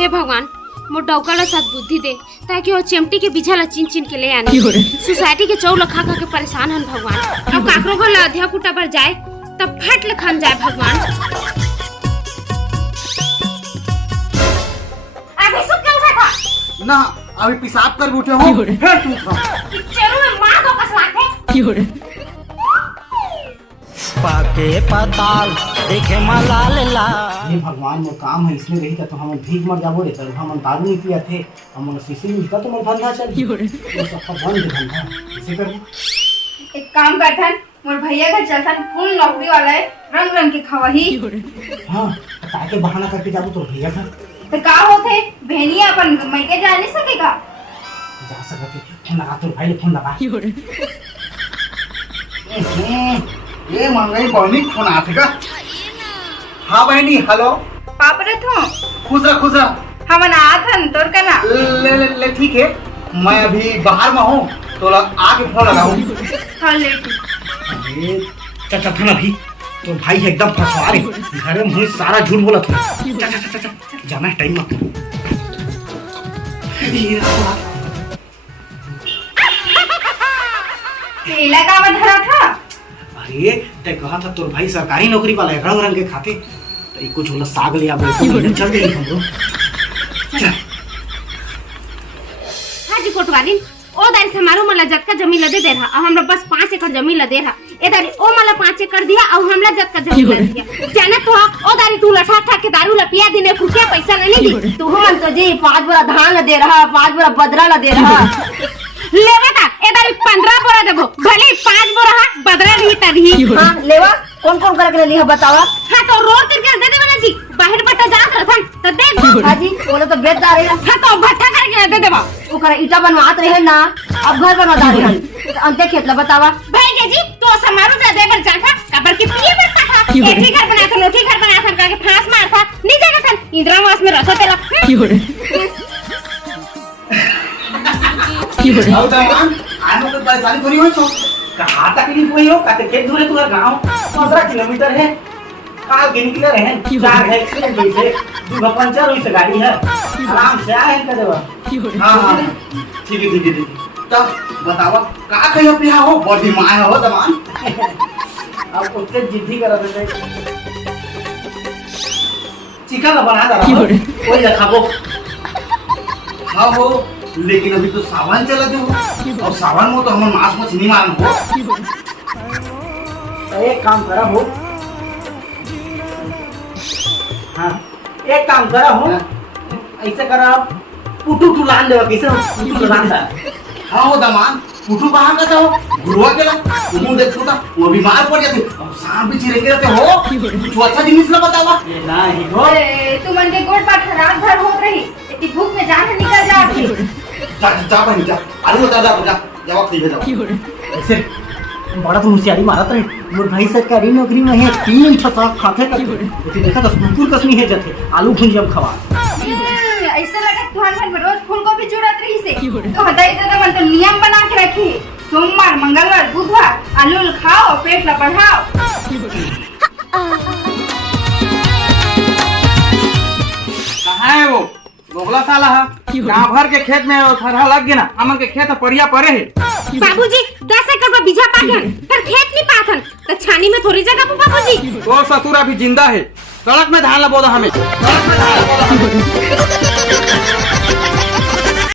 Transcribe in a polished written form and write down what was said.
हे भगवान मोर डौका ला साथ बुद्धि दे ताकि वो चिमटी के बीजा ला चिन चिन के ले आने सोसाइटी के चौल खा खा के परेशान हन भगवान। अब काकरो घर ला अध्या कुटा पर जाए तब फट ले खान जाए भगवान। अभी सुत के उठा था ना अभी पेशाब कर उठे हो फिर तू खा चलो मैं मार दो कसलाते पाके पताल देखे मलाल ला। ये भगवान वो काम है इसमें रही तो हम भीख मर जाबो रे तो हम दारू नहीं पिया थे हम शीशी में तो मर धंधा चल ये सब का बंद धंधा इसे कर एक काम करथन मोर भैया घर चलथन फुल नौकरी वाला है रंग रंग के खवाही। हां ताके बहाना करके जाबो तो भैया घर तो का होथे बहनिया अपन मैके जा नहीं सकेगा जा सकते फोन लगा तो भाई फोन लगा ये मंगई बहनी फोन आथे का। हाँ बहनी हेलो पाप रे थो खुश रह हमन आथन तोर कना ले ले ले ठीक है मैं अभी बाहर में हूँ तो आके फोन लगाऊं। हां ले अरे चाचा था ना अभी तो भाई एकदम फंसवा रहे घर में मुझे सारा झूठ बोला था। चाचा जाना है टाइम मत केला का धरा था। अरे ते कहा था तोर भाई सरकारी नौकरी वाला है रंग रंग के खाते तो कुछ होला साग लिया बोल चल गई हम लोग। हाजी कोटवाली ओ दारी समारोह मला जटका जमीन दे दे रहा और हमरा बस 5 एकड़ जमीन ला दे रहा ए दारी ओ मला 5 एकड़ दिया और हमरा जटका जमीन ला दिया जाना तो ओ दारी तू लठा ठा के दारू ला पिया दिने रुपया पैसा नहीं दी तू हमन तो जी 5 बोरा धान ला दे रहा 5 बोरा बदरा ला दे रहा लेवा ता ए दारी 15 बोरा देबो भले 5 बोरा हा बदरा रही तभी। हां लेवा कौन करके लिया बतावा। हां तो रोड करके दे देबा ना जी बाहर बट्टा जात रहन तो देख दो हाजी बोले तो बेचदार है। हां तो भट्टा करके दे देबा ओकरा ईटा बनवात रहे ना अब घर बनवा रहे हैं अंते खेत ला बतावा। भाई जी तो समारोह जा देबर जाता कबर के पिए बैठा था एक ही घर बना था लोठी घर बना था करके फांस मार था नहीं जाना था इंदिरावास में रखो तेरा आओ दामान आने तो परेशानी थोड़ी हुई तो कहां तकलीफ हुई हो काते खेत दूर है तुम्हारा गांव 15 किलोमीटर है काल के निकले रहे 4 एक्सीडेंट हुई से दो पंचर हुई से गाड़ी है आराम से आए हैं देवा। हां ठीक है तब बताओ का कहियो पिया हो बॉडी मां हो दमान अब उसके जिद्दी करा दे चिकन बना दे कोई रखाबो। हां हो लेकिन अभी तो सावन चला जो और सावन में तो हम मांस मछली मारन हो एक काम करा हो। हाँ एक काम करा हो ऐसे करा पुटू लान देवा कैसे पुटू लान दा। हाँ हो दमान पुटू बाहर का जाओ गुरुआ के ला तुम देखो ना वो बीमार पड़ जाते और सांप भी चिरे के रहते हो कुछ अच्छा जिनिस ला बतावा ये नहीं हो तू मन के गोड़ पर खराब घर हो रही इतनी भूख में जान निकल जाती जा भाई जा अरे जा जवाब दे जाओ ऐसे बड़ा तो होशियारी मारत रहे मोर भाई सरकारी नौकरी में है 3 छसा खाते का तो देखा तो कुकुर कसनी है जथे आलू भुंजिया खवा ऐसे लगा तुम्हारे घर में रोज फूल गोभी जुड़त रही से तो हटाई दे मन तो नियम बना के रखी सोमवार मंगलवार बुधवार आलू खाओ पेट ला बढ़ाओ। कहाँ है वो बोगला साला है गाँव भर के खेत में थरहा लग गया ना हमन के खेत परिया परे है। बाबूजी 10 एकड़ में बीजा पागन पर खेत नहीं पाथन तो छानी में थोड़ी जगह पे बाबूजी तो ससुर अभी जिंदा है सड़क में धान लबोदा हमें सड़क में धान लबोदा हमें।